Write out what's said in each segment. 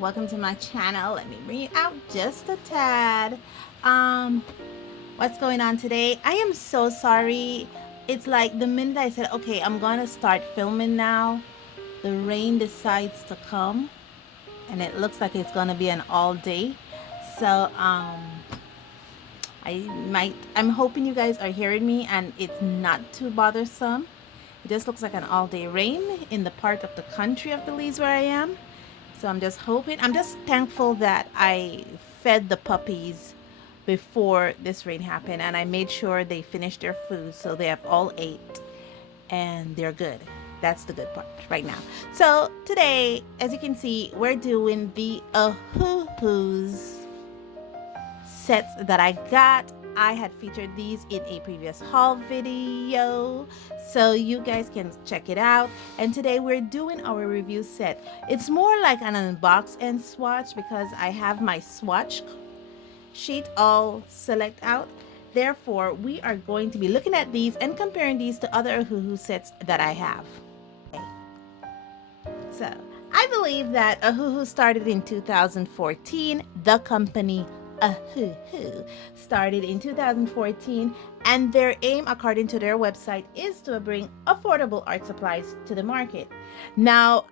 welcome to my channel. Let me bring it out just a tad. What's going on today? I am so sorry. It's like the minute I said, okay, I'm gonna start filming now, the rain decides to come and it looks like it's gonna be an all day. So I'm hoping you guys are hearing me and it's not too bothersome. It just looks like an all day rain in the part of the country of Belize where I am. So I'm just hoping, I'm just thankful that I fed the puppies before this rain happened and I made sure they finished their food, so they have all ate and they're good. That's the good part right now. So today, as you can see, we're doing the Ohuhu's sets that I got. I had featured these in a previous haul video, so you guys can check it out. And today we're doing our review set. It's more like an unbox and swatch because I have my swatch sheet all select out. Therefore, we are going to be looking at these and comparing these to other Ohuhu sets that I have. Okay. So I believe that Ohuhu started in 2014. The company Ohuhu started in 2014, and their aim, according to their website, is to bring affordable art supplies to the market. Now,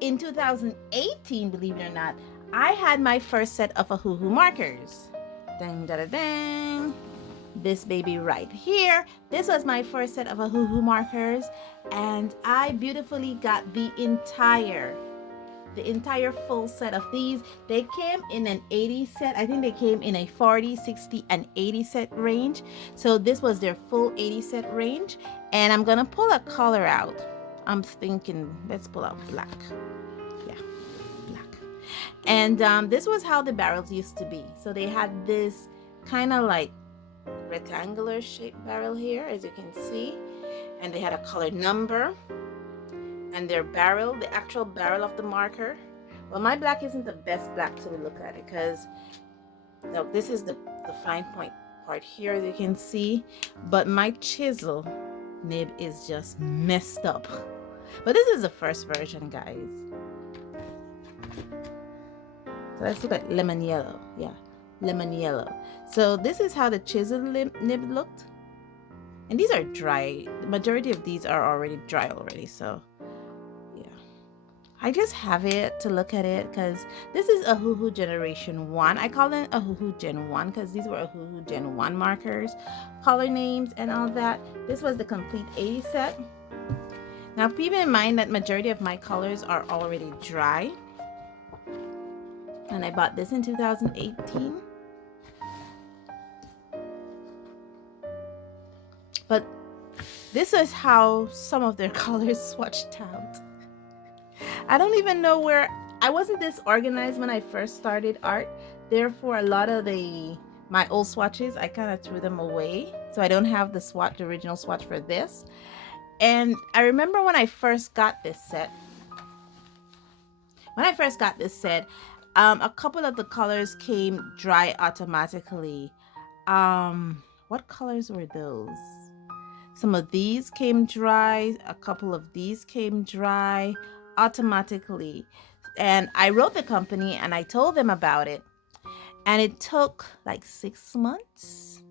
in 2018, believe it or not, I had my first set of Ohuhu markers. Dang, da, da, dang. This baby right here. This was my first set of Ohuhu markers, and I beautifully got the entire full set of these. They came in an 80 set. I think they came in a 40, 60, and 80 set range. So this was their full 80 set range, and I'm gonna pull a color out. I'm thinking, let's pull out black. Yeah, black. And this was how the barrels used to be. So they had this kind of like rectangular shaped barrel here, as you can see, and they had a colored number and their barrel, the actual barrel of the marker. Well, my black isn't the best black to look at it because look, this is the fine point part here, as you can see, but my chisel nib is just messed up. But this is the first version, guys. So let's look at lemon yellow. Yeah, lemon yellow. So this is how the chisel nib looked. And these are dry. The majority of these are already dry already. So yeah, I just have it to look at it because this is Ohuhu Generation 1. I call it Ohuhu Gen 1 because these were Ohuhu Gen 1 markers, color names and all that. This was the complete 80 set. Now keep in mind that majority of my colors are already dry. And I bought this in 2018. But this is how some of their colors swatched out. I don't even know where, I wasn't this organized when I first started art. Therefore, a lot of my old swatches, I kind of threw them away. So I don't have the swatch, the original swatch for this. And I remember when I first got this set. A couple of the colors came dry automatically. What colors were those? Some of these came dry, a couple of these came dry automatically. And I wrote the company and I told them about it. And it took like 6 months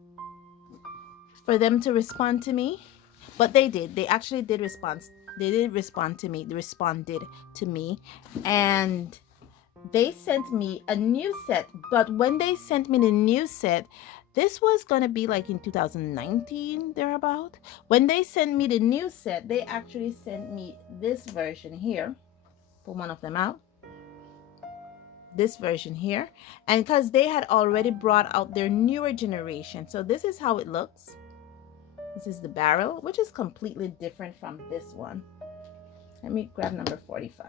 for them to respond to me. But they did. They actually did respond. They did respond to me. They responded to me. And they sent me a new set. But when they sent me the new set, this was going to be like in 2019, thereabout. When they sent me the new set, they actually sent me this version here. Pull one of them out. This version here. And because they had already brought out their newer generation. So this is how it looks. This is the barrel, which is completely different from this one. Let me grab number 45.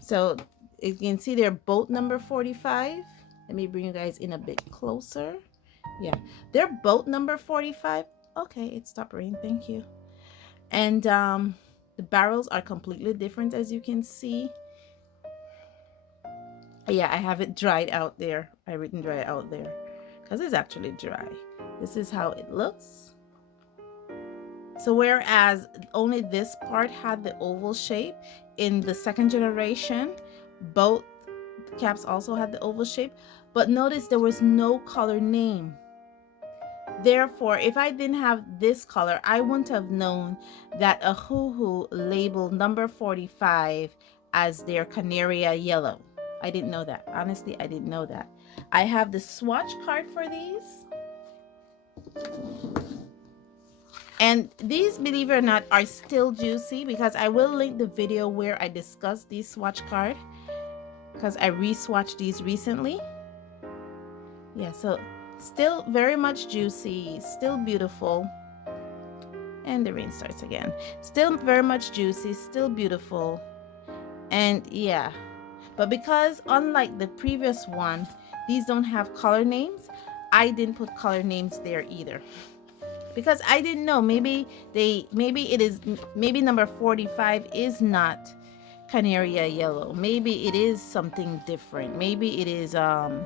So you can see they're both number 45. Let me bring you guys in a bit closer. Yeah, they're both number 45. Okay, it stopped raining. Thank you. And the barrels are completely different, as you can see. Yeah, I have it dried out there. I didn't dry it out there because it's actually dry. This is how it looks. So whereas only this part had the oval shape, in the second generation, both caps also had the oval shape, but notice there was no color name. Therefore, if I didn't have this color, I wouldn't have known that Ohuhu labeled number 45 as their Canaria yellow. I didn't know that. Honestly, I didn't know that. I have the swatch card for these. And these, believe it or not, are still juicy, because I will link the video where I discussed these swatch card, because I re-swatched these recently. Yeah, so still very much juicy, still beautiful. And the rain starts again. Still very much juicy, still beautiful. And yeah, but because unlike the previous one, these don't have color names, I didn't put color names there either, because I didn't know. Maybe number 45 is not Canaria yellow. Maybe it is something different. Maybe it is a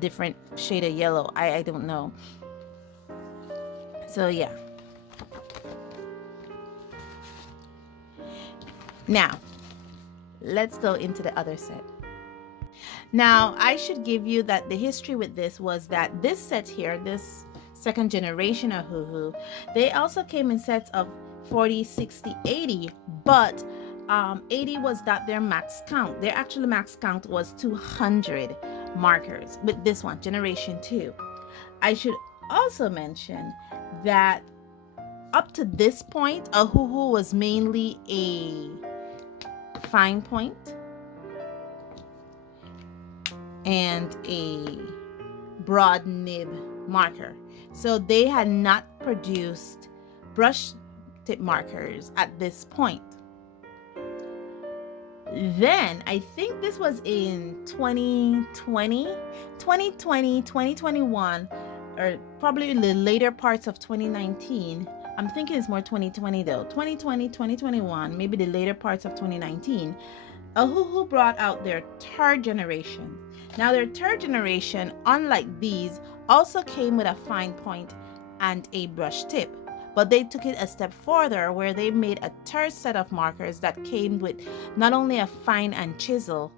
different shade of yellow. I don't know. So yeah. Now, let's go into the other set. Now, I should give you that the history with this was that this set here, this second generation of Ohuhu, they also came in sets of 40, 60, 80, but 80 was not their max count. Their actual max count was 200 markers with this one, Generation 2. I should also mention that up to this point, Ohuhu was mainly a fine point and a broad nib marker. So they had not produced brush tip markers at this point. Then I think this was in 2020, 2021, or probably the later parts of 2019. I'm thinking it's more 2020 though. 2020, 2021, maybe the later parts of 2019. Ohuhu brought out their third generation. Now their third generation, unlike these, also came with a fine point and a brush tip. But they took it a step further, where they made a third set of markers that came with not only a fine and chisel,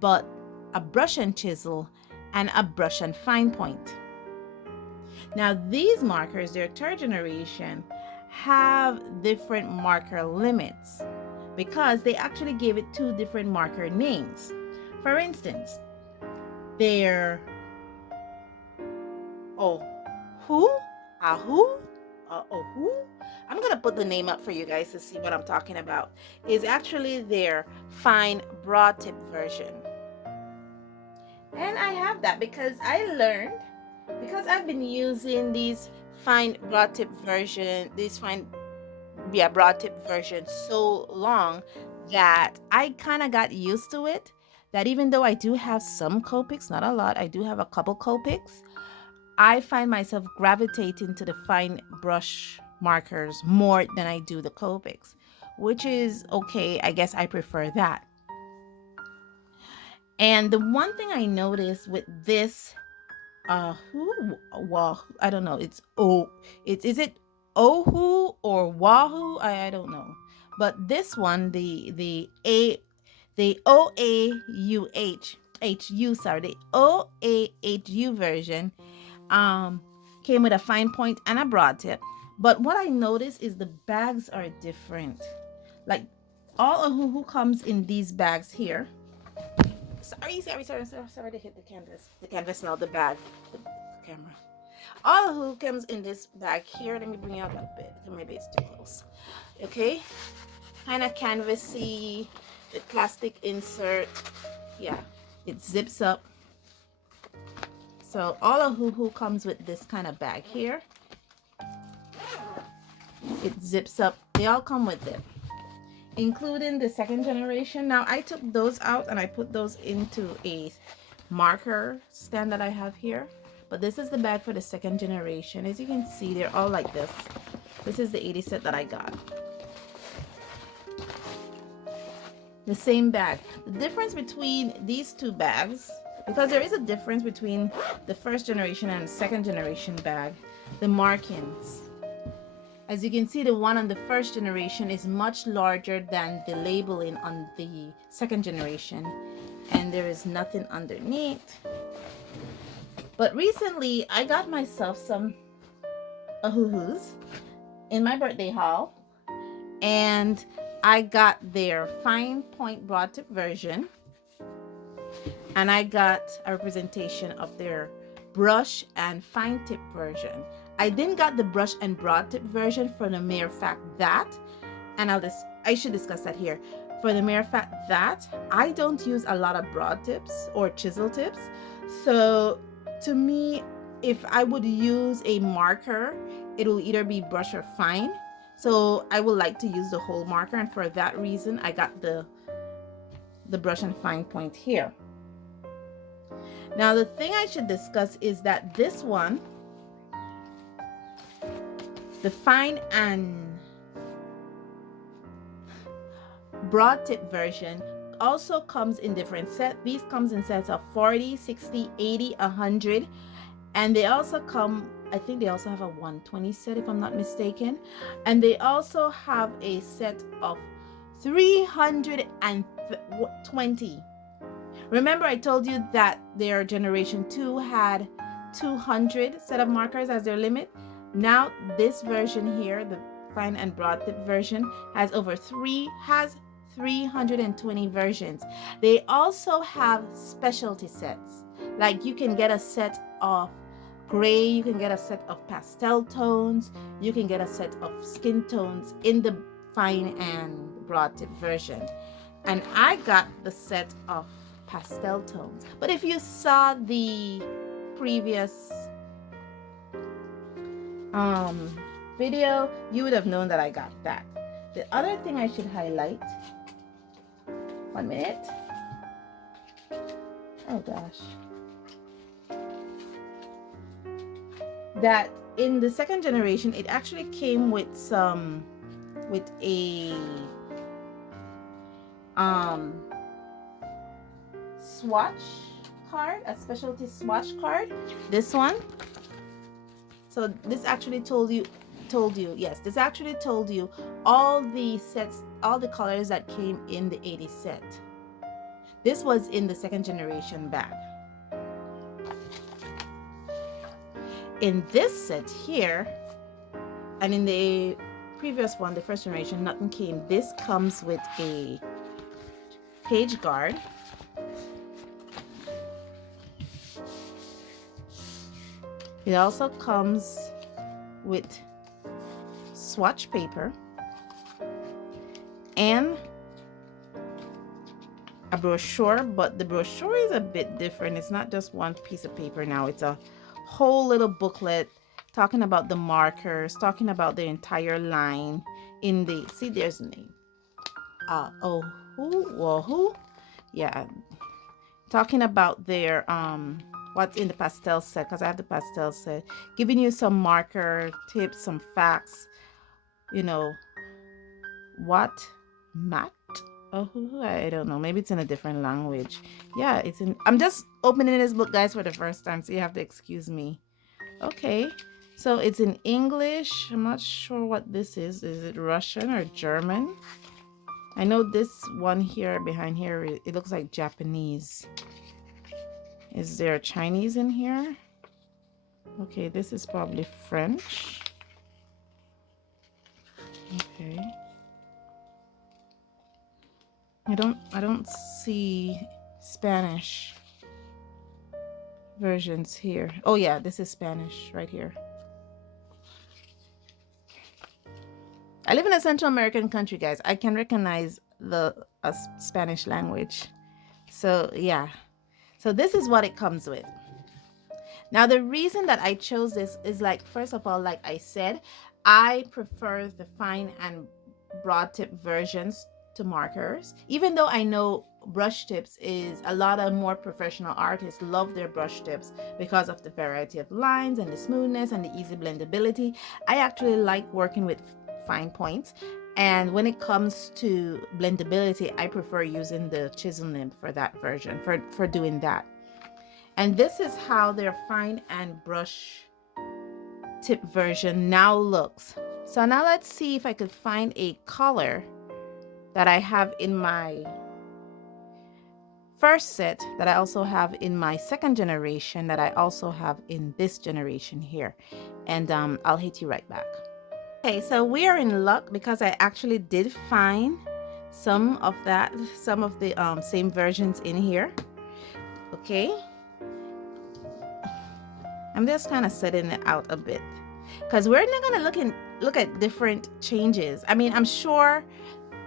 but a brush and chisel and a brush and fine point. Now these markers, their third generation, have different marker limits because they actually gave it two different marker names. For instance, their Ohuhu, I'm gonna put the name up for you guys to see what I'm talking about, is actually their fine broad tip version. And I have that because I learned, because I've been using these fine broad tip version, broad tip version so long, that I kind of got used to it, that even though I do have some Copics, not a lot, I do have a couple Copics, I find myself gravitating to the fine brush markers more than I do the Copics, which is okay. I guess I prefer that. And the one thing I noticed with this, I don't know, is it Ohu or Wahoo? I don't know. But this one, the OAHU version, came with a fine point and a broad tip. But what I noticed is the bags are different. Like all Ohuhu comes in these bags here. Sorry to hit the canvas now, the bag, the camera. All Ohuhu comes in this bag here. Let me bring it out a bit, maybe it's too close. Okay, kind of canvasy, the plastic insert. Yeah, it zips up. So all Ohuhu comes with this kind of bag here. It zips up. They all come with it, including the second generation. Now I took those out and I put those into a marker stand that I have here. But this is the bag for the second generation. As you can see, they're all like this. This is the 80 set that I got. The same bag. The difference between these two bags, because there is a difference between the first generation and the second generation bag, the markings. As you can see, the one on the first generation is much larger than the labeling on the second generation, and there is nothing underneath. But recently I got myself some Ohuhus in my birthday haul, and I got their fine point broad tip version, and I got a representation of their brush and fine tip version. I didn't got the brush and broad tip version for the mere fact that, and I should discuss that here, for the mere fact that I don't use a lot of broad tips or chisel tips. So to me, if I would use a marker, it will either be brush or fine. So I would like to use the whole marker, and for that reason I got the brush and fine point here. Now the thing I should discuss is that this one, the fine and broad tip version, also comes in different sets. These comes in sets of 40, 60, 80, 100, and they also come, I think they also have a 120 set if I'm not mistaken, and they also have a set of 320. Remember I told you that their generation 2 had 200 set of markers as their limit? Now this version here, the fine and broad tip version, has 320 versions. They also have specialty sets. Like you can get a set of gray, you can get a set of pastel tones, you can get a set of skin tones in the fine and broad tip version. And I got the set of pastel tones. But if you saw the previous video, you would have known that I got that. The other thing I should highlight, 1 minute. Oh gosh. That in the second generation, it actually came with a swatch card, a specialty swatch card. This one. So this actually told you this actually told you all the sets, all the colors that came in the 80 set. This was in the second generation bag. In this set here, and in the previous one, the first generation, nothing came. This comes with a page guard. It also comes with swatch paper and a brochure, but the brochure is a bit different. It's not just one piece of paper now. It's a whole little booklet talking about the markers, talking about the entire line in the, see, there's the name. Oahu, yeah. Talking about their what's in the pastel set, because I have the pastel set, giving you some marker tips, some facts, you know, what mat. Oh, I don't know, maybe it's in a different language. Yeah, it's in, I'm just opening this book, guys, for the first time, so you have to excuse me. Okay, so it's in English. I'm not sure what this is. Is it Russian or German? I know this one here behind here, it looks like Japanese. Is there Chinese in here? Okay, this is probably French. Okay. I don't see Spanish versions here. Oh yeah, this is Spanish right here. I live in a Central American country, guys. I can recognize the Spanish language. So yeah. So this is what it comes with. Now the reason that I chose this is, like, first of all, like I said, I prefer the fine and broad tip versions to markers, even though I know brush tips is, a lot of more professional artists love their brush tips because of the variety of lines and the smoothness and the easy blendability. I actually like working with fine points, and when it comes to blendability, I prefer using the chisel nib for that version, for doing that. And this is how their fine and brush tip version now looks. So now let's see if I could find a color that I have in my first set, that I also have in my second generation, that I also have in this generation here. And I'll hit you right back. Okay, so we are in luck because I actually did find some of the same versions in here. Okay, I'm just kind of setting it out a bit because we're not gonna look at different changes. I mean, I'm sure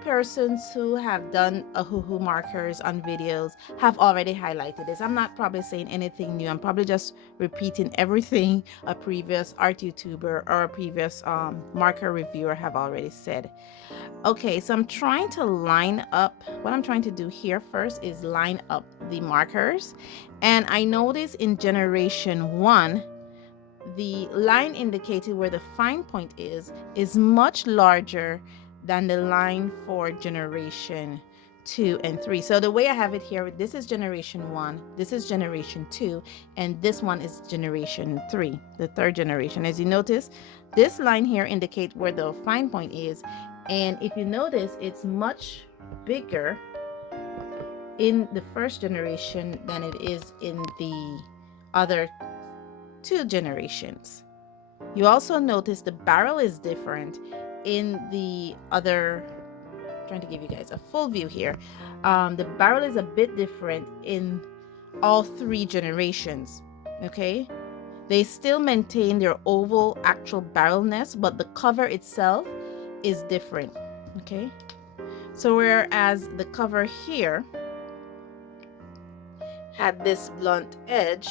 persons who have done Ohuhu markers on videos have already highlighted this. I'm not probably saying anything new. I'm probably just repeating everything a previous art YouTuber or a previous marker reviewer have already said. Okay, so I'm trying to line up. What I'm trying to do here first is line up the markers. And I notice in generation 1, the line indicated where the fine point is much larger than the line for generation 2 and 3. So the way I have it here, this is generation 1, this is generation 2, and this one is generation 3, the third generation. As you notice, this line here indicates where the fine point is, and if you notice, it's much bigger in the first generation than it is in the other 2 generations. You also notice the barrel is different in the other. I'm trying to give you guys a full view here. The barrel is a bit different in all 3 generations. Okay, they still maintain their oval actual barrelness, but the cover itself is different. Okay, so whereas the cover here had this blunt edge,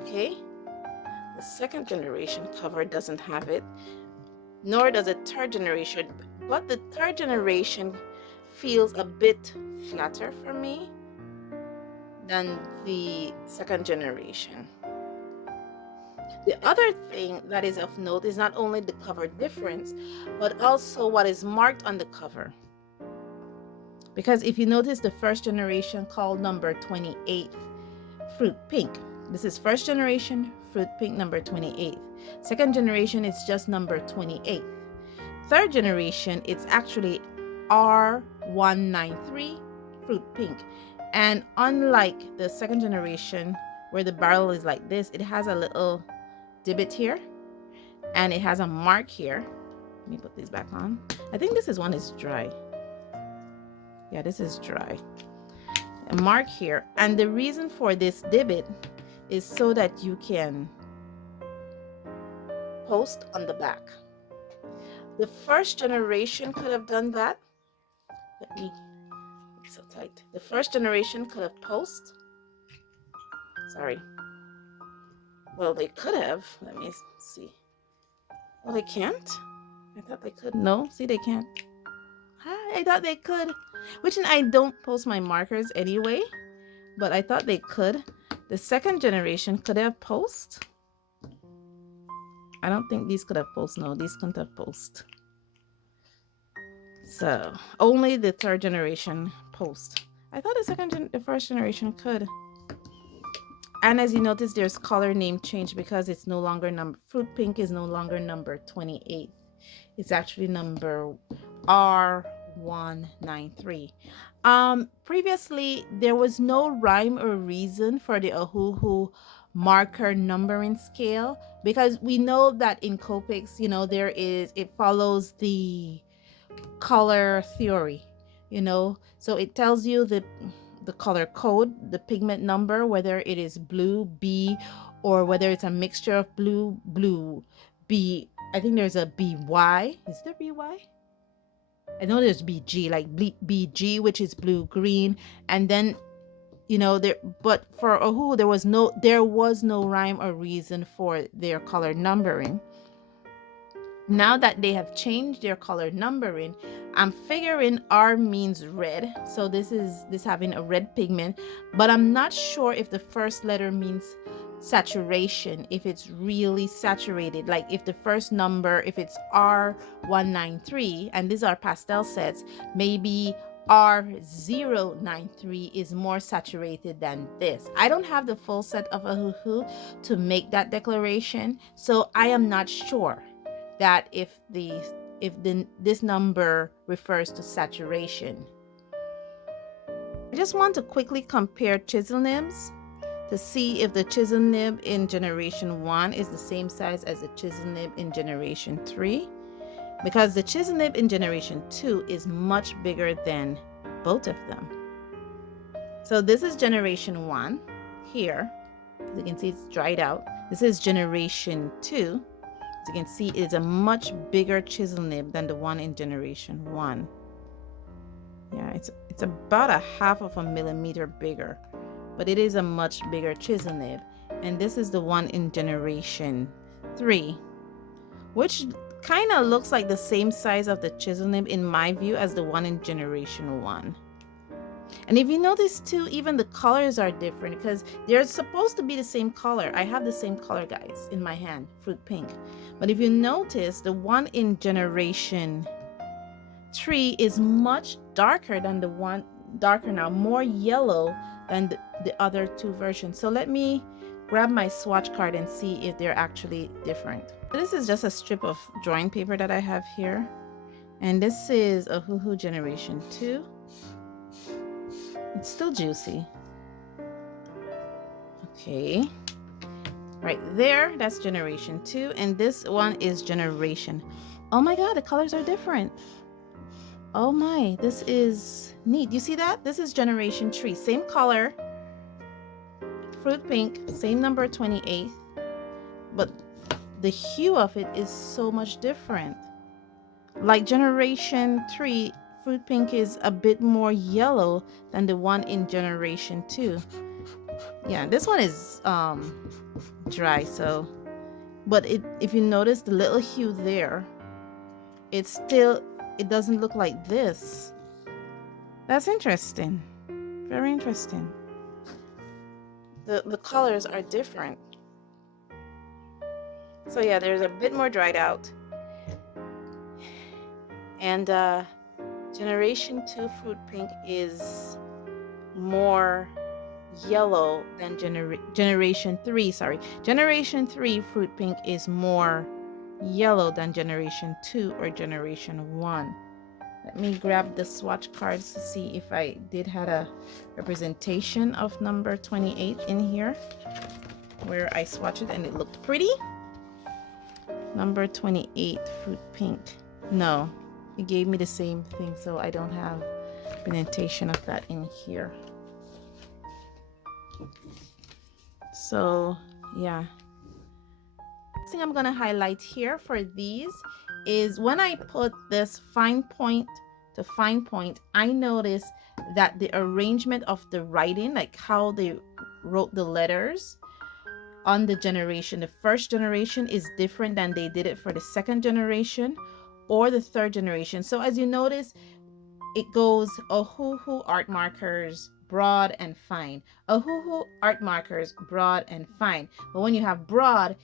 okay, the second generation cover doesn't have it, nor does the third generation, but the third generation feels a bit flatter for me than the second generation. The other thing that is of note is not only the cover difference, but also what is marked on the cover. Because if you notice, the first generation called number 28 fruit pink. This is first generation fruit pink number 28. Second generation is just number 28. Third generation, it's actually R193 fruit pink. And unlike the second generation where the barrel is like this, it has a little divot here and it has a mark here. Let me put this back on. I think this one is dry. Yeah, this is dry. A mark here, and the reason for this divot is so that you can post on the back. The first generation could have done that. Let me, it's so tight. The first generation could have post. Sorry. Well, they could have. Let me see. Well, they can't. I thought they could. No, see, they can't. I thought they could. Which I don't post my markers anyway, but I thought they could. The second generation could have post. I don't think these could have post. No, these couldn't have post. So only the third generation post. I thought the first generation could. And as you notice, there's color name change because it's no longer fruit pink is no longer number 28. It's actually number R193. Previously, there was no rhyme or reason for the Ohuhu marker numbering scale, because we know that in Copics, it follows the color theory, so it tells you the color code, the pigment number, whether it is blue B or whether it's a mixture of blue B. I think there's a BY. Is there BY? I know there's BG, like BG, which is blue green, and then but for Ohuhu there was no rhyme or reason for their color numbering. Now that they have changed their color numbering, I'm figuring R means red, so this having a red pigment, but I'm not sure if the first letter means saturation, if it's really saturated, like if the first number, if it's R193 and these are pastel sets, maybe R093 is more saturated than this. I don't have the full set of Ohuhu to make that declaration, so I am not sure. that if this number refers to saturation. I just want to quickly compare chisel nibs to see if the chisel nib in generation 1 is the same size as the chisel nib in generation 3, because the chisel nib in generation 2 is much bigger than both of them. So this is generation 1 here. As you can see, it's dried out. This is generation 2. As you can see, it's a much bigger chisel nib than the one in generation 1. Yeah, it's about a half of a millimeter bigger, but it is a much bigger chisel nib. And this is the one in generation 3, which kind of looks like the same size of the chisel nib in my view as the one in generation 1. And if you notice too, even the colors are different because they're supposed to be the same color. I have the same color, guys, in my hand, fruit pink. But if you notice, the one in generation 3 is much darker than the one, darker now, more yellow than the other two versions. So let me grab my swatch card and see if they're actually different. This is just a strip of drawing paper that I have here. And this is Ohuhu Generation 2. It's still juicy. Okay. Right there, that's generation 2. And this one is generation. Oh my God, the colors are different. Oh my, this is neat. You see that? This is generation 3. Same color. Fruit pink, same number 28. But the hue of it is so much different. Like generation 3, fruit pink is a bit more yellow than the one in generation 2. Yeah, this one is dry, so, but if you notice the little hue there, it doesn't look like this. That's interesting. Very interesting. The colors are different. So yeah, there's a bit more dried out. And generation 2 fruit pink is more yellow than generation 3. Sorry, generation 3 fruit pink is more yellow than generation 2 or generation 1. Let me grab the swatch cards to see if I did have a representation of number 28 in here where I swatched it and it looked pretty. Number 28 fruit pink. No, it gave me the same thing, so I don't have representation of that in here. So yeah, the thing I'm going to highlight here for these is when I put this fine point to fine point, I noticed that the arrangement of the writing, like how they wrote the letters on the generation, the first generation, is different than they did it for the second generation or the third generation. So as you notice, it goes Ohuhu art markers, broad and fine. Ohuhu art markers, broad and fine. But when you have broad,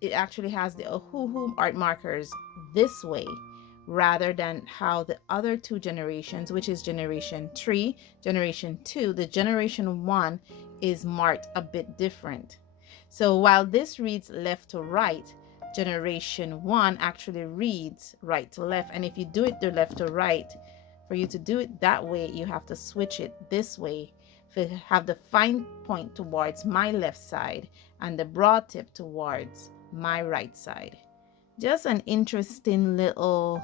it actually has the Ohuhu art markers this way rather than how the other two generations, which is generation 3, generation 2, the generation 1 is marked a bit different. So while this reads left to right, generation 1 actually reads right to left. And if you do it the left to right, for you to do it that way, you have to switch it this way. To have the fine point towards my left side and the broad tip towards my right side. Just an interesting little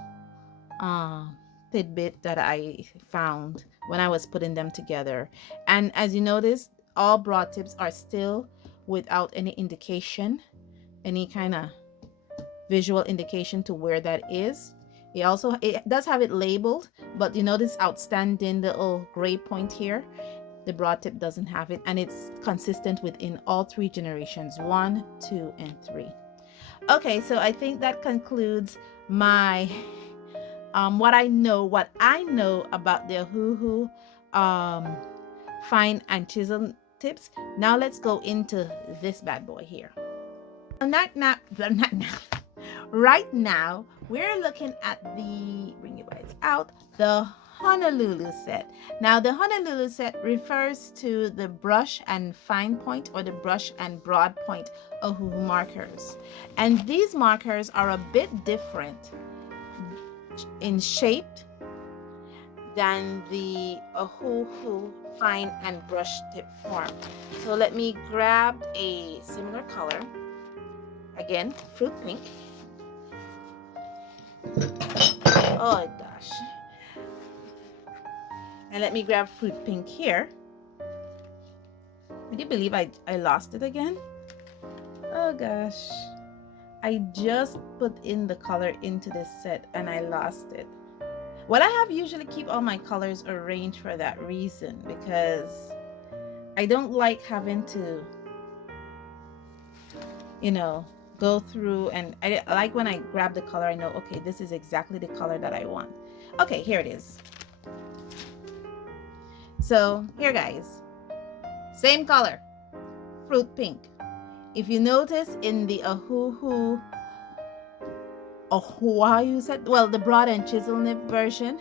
tidbit that I found when I was putting them together. And as you notice, all broad tips are still without any indication, any kind of visual indication to where that is. It does have it labeled, but you know this outstanding little gray point here, the broad tip doesn't have it, and it's consistent within all 3 generations, 1, 2, and 3. Okay, so I think that concludes my what I know about the Ohuhu fine and chisel tips. Now let's go into this bad boy here. Right now, we're looking at the, bring you guys out, the Honolulu set. Now, the Honolulu set refers to the brush and fine point or the brush and broad point Ohuhu markers. And these markers are a bit different in shape than the Ohuhu fine and brush tip form. So let me grab a similar color. Again, fruit pink. Oh gosh. And let me grab fruit pink here. Would you believe I lost it again? Oh gosh. I just put in the color into this set and I lost it. Well, I have usually keep all my colors arranged for that reason, because I don't like having to, you know, go through, and I like when I grab the color, I know, okay, this is exactly the color that I want. Okay, here it is. So here, guys, same color, fruit pink. If you notice in the Ohuhu Set, well, the broad and chisel nib version,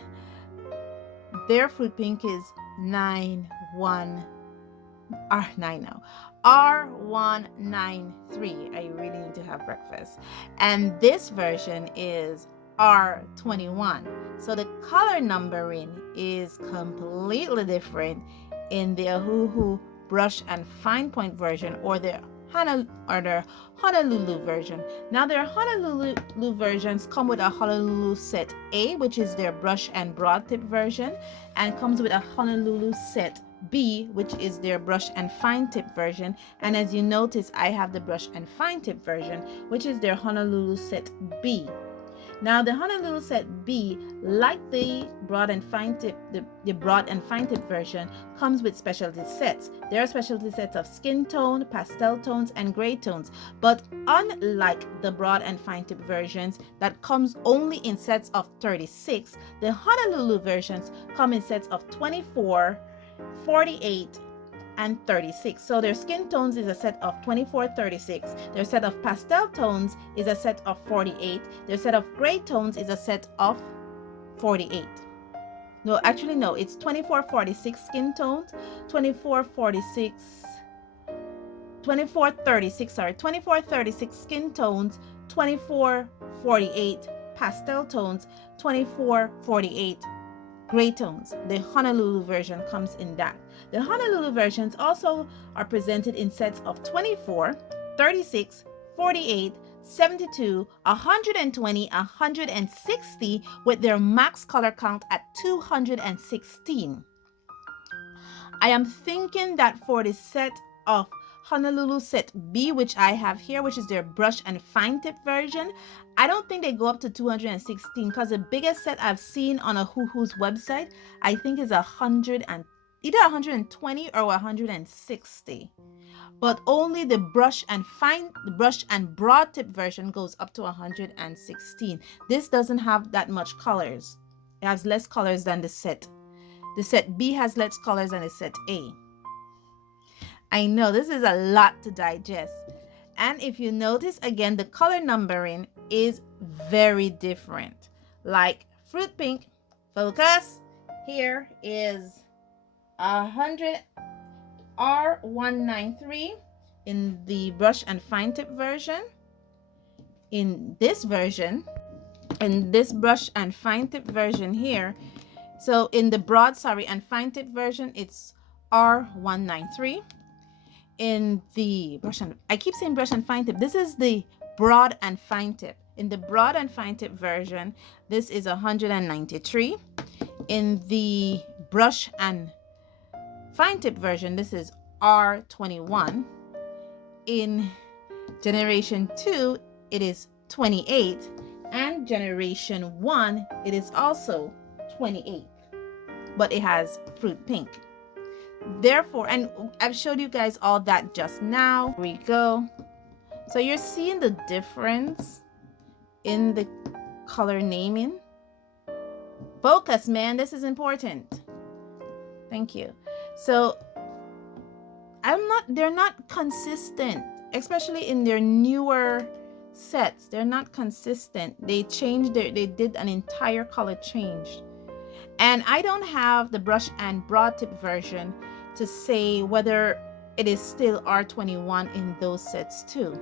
their fruit pink is R193. I really need to have breakfast. And this version is R21. So the color numbering is completely different in the Ohuhu brush and fine point version or the Honolulu version. Now their Honolulu versions come with a Honolulu Set A, which is their brush and broad tip version, and comes with a Honolulu Set B, which is their brush and fine tip version. And as you notice, I have the brush and fine tip version, which is their Honolulu Set B. Now the Honolulu Set B, like the broad and fine tip, the broad and fine tip version, comes with specialty sets. There are specialty sets of skin tone, pastel tones, and gray tones. But unlike the broad and fine tip versions that comes only in sets of 36, the Honolulu versions come in sets of 24, 48, and 36. So their skin tones is a set of 24, 36. Their set of pastel tones is a set of 48. Their set of gray tones is a set of 48. No, actually no, it's 24, 46 skin tones, 24, 36, 24, 36, sorry, 24, 36 skin tones, 24, 48 pastel tones, 24, 48 gray tones. The Honolulu version comes in that. The Honolulu versions also are presented in sets of 24, 36, 48, 72, 120, 160, with their max color count at 216. I am thinking that for the set of Honolulu Set B, which I have here, which is their brush and fine tip version, I don't think they go up to 216, because the biggest set I've seen on Ohuhu's website, I think is either 120 or 160. But only the brush and broad tip version goes up to 116. This doesn't have that much colors. It has less colors than the set. The set B has less colors than the set A. I know this is a lot to digest. And if you notice, again, the color numbering is very different. Like fruit pink, focus, here is 100 R193 in the brush and fine tip version. In this version, in this brush and fine tip version here, so in the broad, and fine tip version, it's R193. In the brush and, I keep saying brush and fine tip, this is the broad and fine tip. In the broad and fine tip version, this is 193. In the brush and fine tip version, this is R21. In generation 2, it is 28, and generation 1, it is also 28, but it has fruit pink. Therefore, and I've showed you guys all that just now. Here we go. So you're seeing the difference in the color naming. Focus, man, this is important. Thank you. So they're not consistent, especially in their newer sets, they're not consistent. They did an entire color change. And I don't have the brush and broad tip version to say whether it is still R21 in those sets too.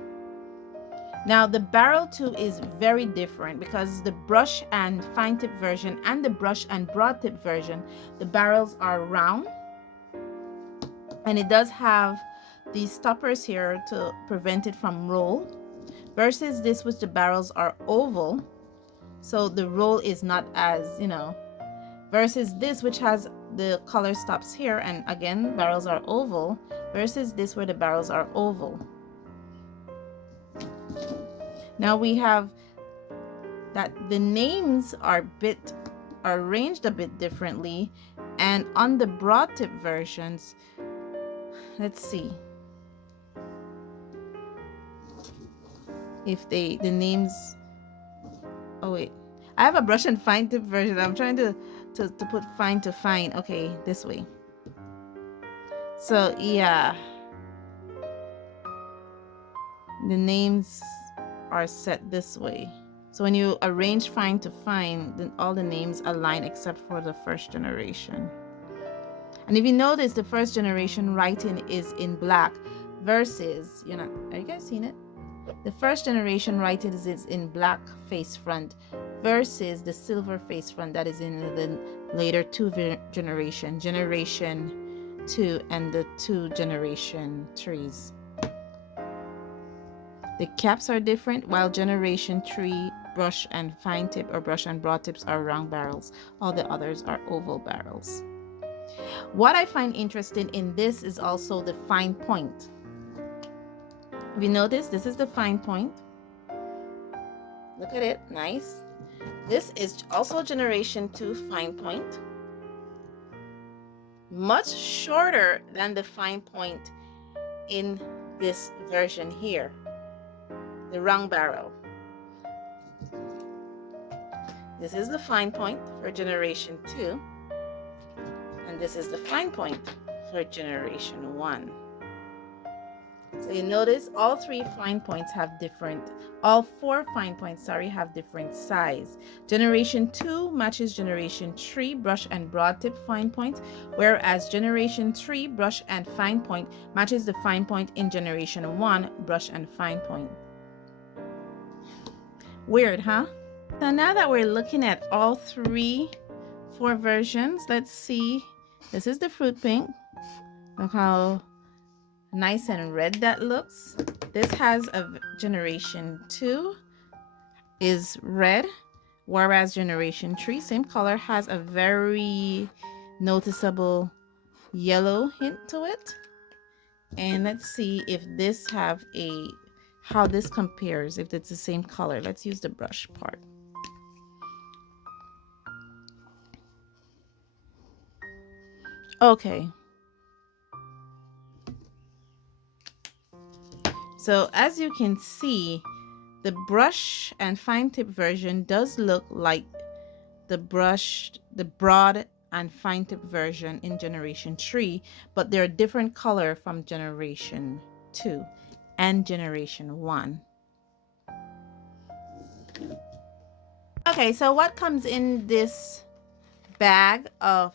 Now the barrel too is very different because the brush and fine tip version and the brush and broad tip version, the barrels are round, and it does have these stoppers here to prevent it from roll, versus this which the barrels are oval, so the roll is not as, you know, versus this which has the color stops here, and again barrels are oval, versus this where the barrels are oval. Now we have that the names are arranged a bit differently, and on the broad tip versions, let's see if the names, oh wait, I have a brush and fine tip version. I'm trying to put fine to fine. Okay, this way. So yeah, the names are set this way. So when you arrange fine to fine, then all the names align except for the first generation. And if you notice, the first generation writing is in black versus, you know, are you guys seeing it? The first generation writing is in black face front versus the silver face front that is in the later generation 2 and the 2 generation 3s. The caps are different, while generation 3 brush and fine tip or brush and broad tips are round barrels. All the others are oval barrels. What I find interesting in this is also the fine point. If you notice, this is the fine point. Look at it, nice. This is also generation 2 fine point. Much shorter than the fine point in this version here, the round barrel. This is the fine point for generation 2, and this is the fine point for generation 1. So you notice all 4 fine points have different size. Generation 2 matches generation 3 brush and broad tip fine point, whereas generation 3 brush and fine point matches the fine point in generation 1 brush and fine point. Weird, huh? So now that we're looking at all 4 versions, let's see. This is the fruit pink. Look how nice and red that looks. This has a generation 2 is red, whereas generation 3, same color, has a very noticeable yellow hint to it. And let's see if this have how this compares, if it's the same color. Let's use the brush part. Okay. So as you can see, the brush and fine tip version does look like the broad and fine tip version in generation 3, but they're a different color from generation 2 and generation 1. Okay, so what comes in this bag of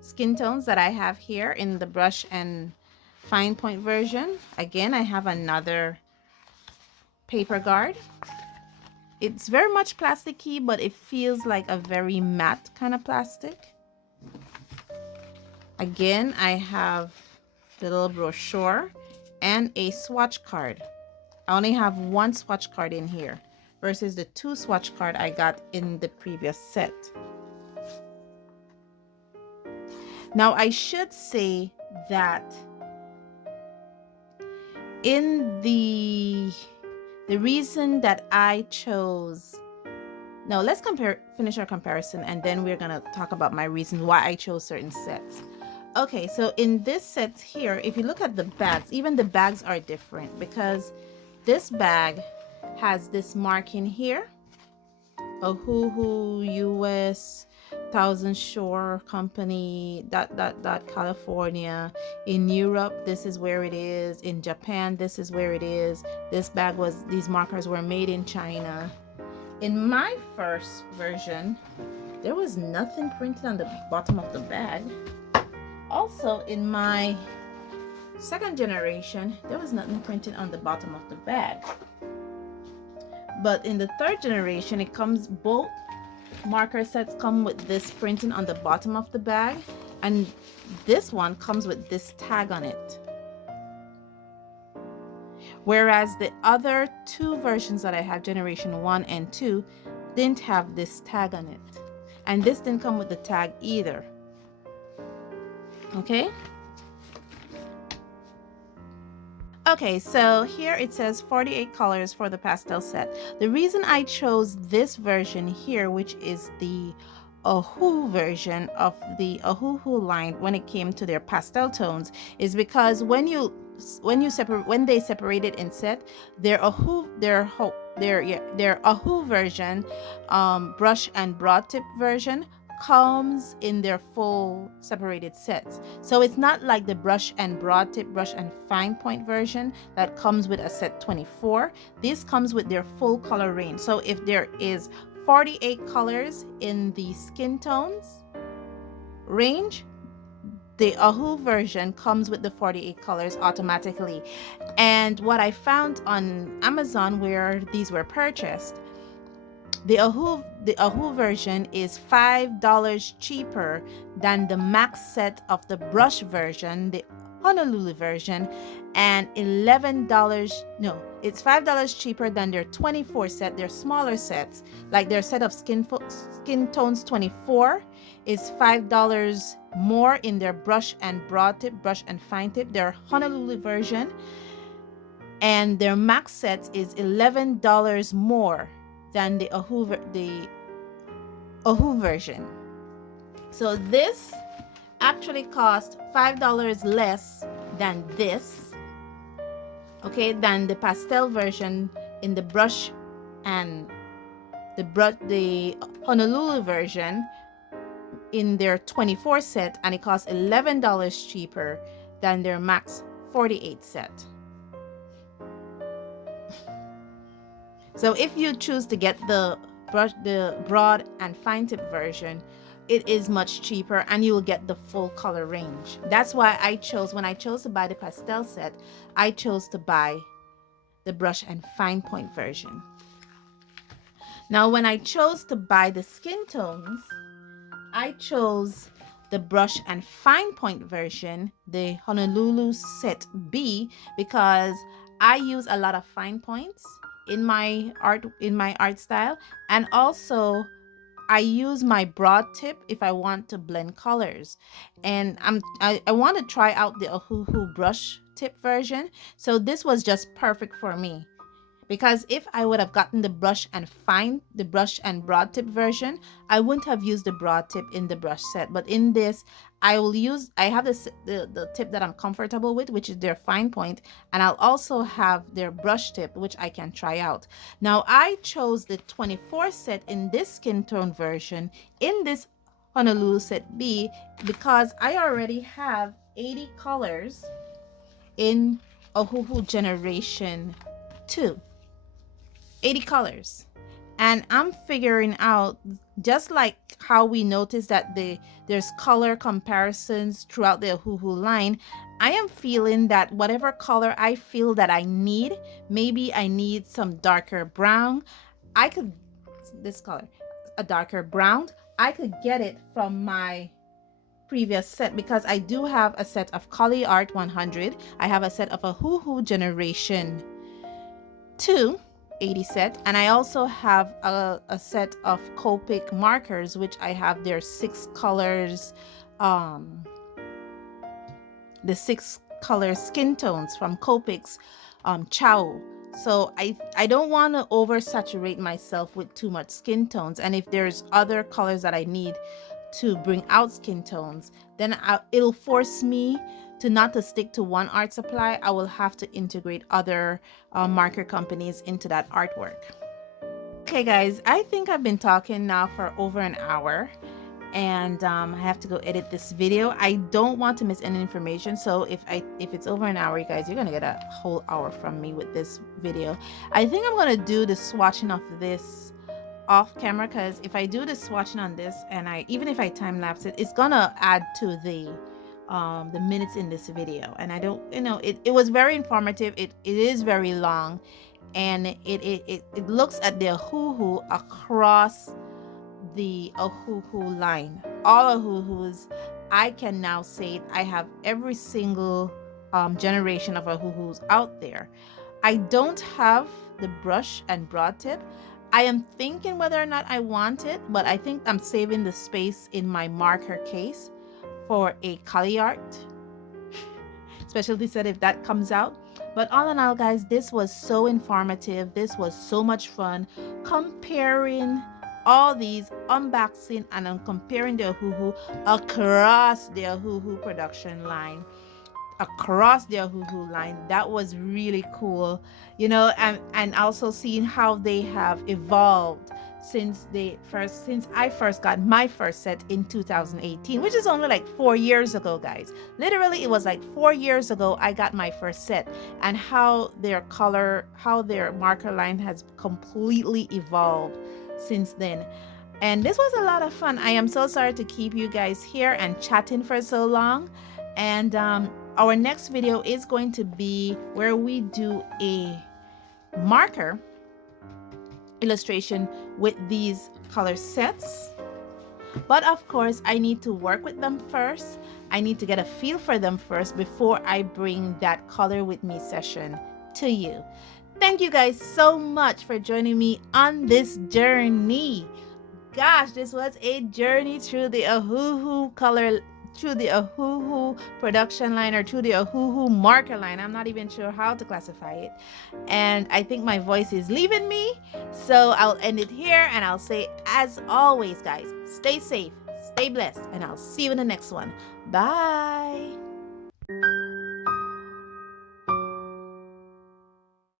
skin tones that I have here in the brush and fine point version? Again, I have another paper guard. It's very much plasticky, but it feels like a very matte kind of plastic. Again, I have the little brochure and a swatch card. I only have 1 swatch card in here versus the 2 swatch card I got in the previous set. Now I should say that in the reason that I chose, no, let's finish our comparison, and then we're gonna talk about my reason why I chose certain sets. Okay, so in this set here, if you look at the bags, even the bags are different because this bag has this marking here, Ohuhu US Thousand Shore Company, California. In Europe, this is where it is. In Japan, this is where it is. These markers were made in China. In my first version, there was nothing printed on the bottom of the bag. Also, in my second generation, there was nothing printed on the bottom of the bag. But in the third generation, both marker sets come with this printing on the bottom of the bag, and this one comes with this tag on it. Whereas the other two versions that I have, generation 1 and 2, didn't have this tag on it. And this didn't come with the tag either. Okay? Okay, so here it says 48 colors for the pastel set. The reason I chose this version here, which is the Ohuhu version of the Ohuhu line when it came to their pastel tones, is because when they separate it in set, their Ohuhu version, brush and broad tip version, comes in their full separated sets. So it's not like the brush and broad tip, brush and fine point version that comes with a set 24. This comes with their full color range. So if there is 48 colors in the skin tones range, the Ohuhu version comes with the 48 colors automatically. And what I found on Amazon where these were purchased, the Ohuhu version is $5 cheaper than the max set of the brush version, the Honolulu version, and it's $5 cheaper than their 24 set, their smaller sets. Like their set of skin tones 24 is $5 more in their brush and broad tip, brush and fine tip, their Honolulu version, and their max sets is $11 more than the Ohuhu version. So this actually cost $5 less than this, okay, than the pastel version in the brush and the Honolulu version in their 24 set, and it costs $11 cheaper than their max 48 set. So if you choose to get the broad and fine tip version, it is much cheaper and you will get the full color range. That's why when I chose to buy the pastel set, I chose to buy the brush and fine point version. Now, when I chose to buy the skin tones, I chose the brush and fine point version, the Honolulu Set B, because I use a lot of fine points in my art style, and also I use my broad tip if I want to blend colors. And I want to try out the Ohuhu brush tip version, so this was just perfect for me. Because if I would have gotten the brush and broad tip version, I wouldn't have used the broad tip in the brush set. But in this, I have the tip that I'm comfortable with, which is their fine point, and I'll also have their brush tip, which I can try out. Now, I chose the 24 set in this skin tone version in this Honolulu Set B because I already have 80 colors in Ohuhu Generation 2. 80 colors, and I'm figuring out, just like how we noticed that there's color comparisons throughout the Ohuhu line, I am feeling that whatever color I feel that I need, maybe I need some darker brown, this color, a darker brown, I could get it from my previous set, because I do have a set of Collie Art 100, I have a set of Ohuhu Generation 2 80 set, and I also have a set of Copic markers, which I have their 6 colors, the 6 color skin tones from Copic's Chow. So I don't want to oversaturate myself with too much skin tones, and if there's other colors that I need to bring out skin tones, then it'll force me not to stick to one art supply. I will have to integrate other marker companies into that artwork. Okay guys, I think I've been talking now for over an hour, and I have to go edit this video. I don't want to miss any information, so if it's over an hour, you guys, you're gonna get a whole hour from me with this video. I think I'm gonna do the swatching of this off camera, because if I do the swatching on this, and even if I time lapse it, it's gonna add to the minutes in this video, and I don't, it was very informative. It is very long, and it looks at the Ohuhu across the Ohuhu line, all Ohuhus. I can now say I have every single generation of Ohuhus out there. I don't have the brush and broad tip. I am thinking whether or not I want it, but I think I'm saving the space in my marker case for a collie art specialty set if that comes out. But all in all, guys, this was so informative. This was so much fun comparing all these, unboxing and comparing the Ohuhu across the Ohuhu production line, across the Ohuhu line. That was really cool, and also seeing how they have evolved since I first got my first set in 2018, which is only like 4 years ago, guys. Literally, it was like 4 years ago I got my first set, and how their marker line has completely evolved since then. And this was a lot of fun. I am so sorry to keep you guys here and chatting for so long. And our next video is going to be where we do a marker illustration with these color sets. But of course, I need to work with them first. I need to get a feel for them first before I bring that color with me session to you. Thank you guys so much for joining me on this journey. Gosh, this was a journey through the Ohuhu through the Ohuhu production line, or through the Ohuhu marker line. I'm not even sure how to classify it. And I think my voice is leaving me. So I'll end it here, and I'll say, as always, guys, stay safe, stay blessed, and I'll see you in the next one. Bye.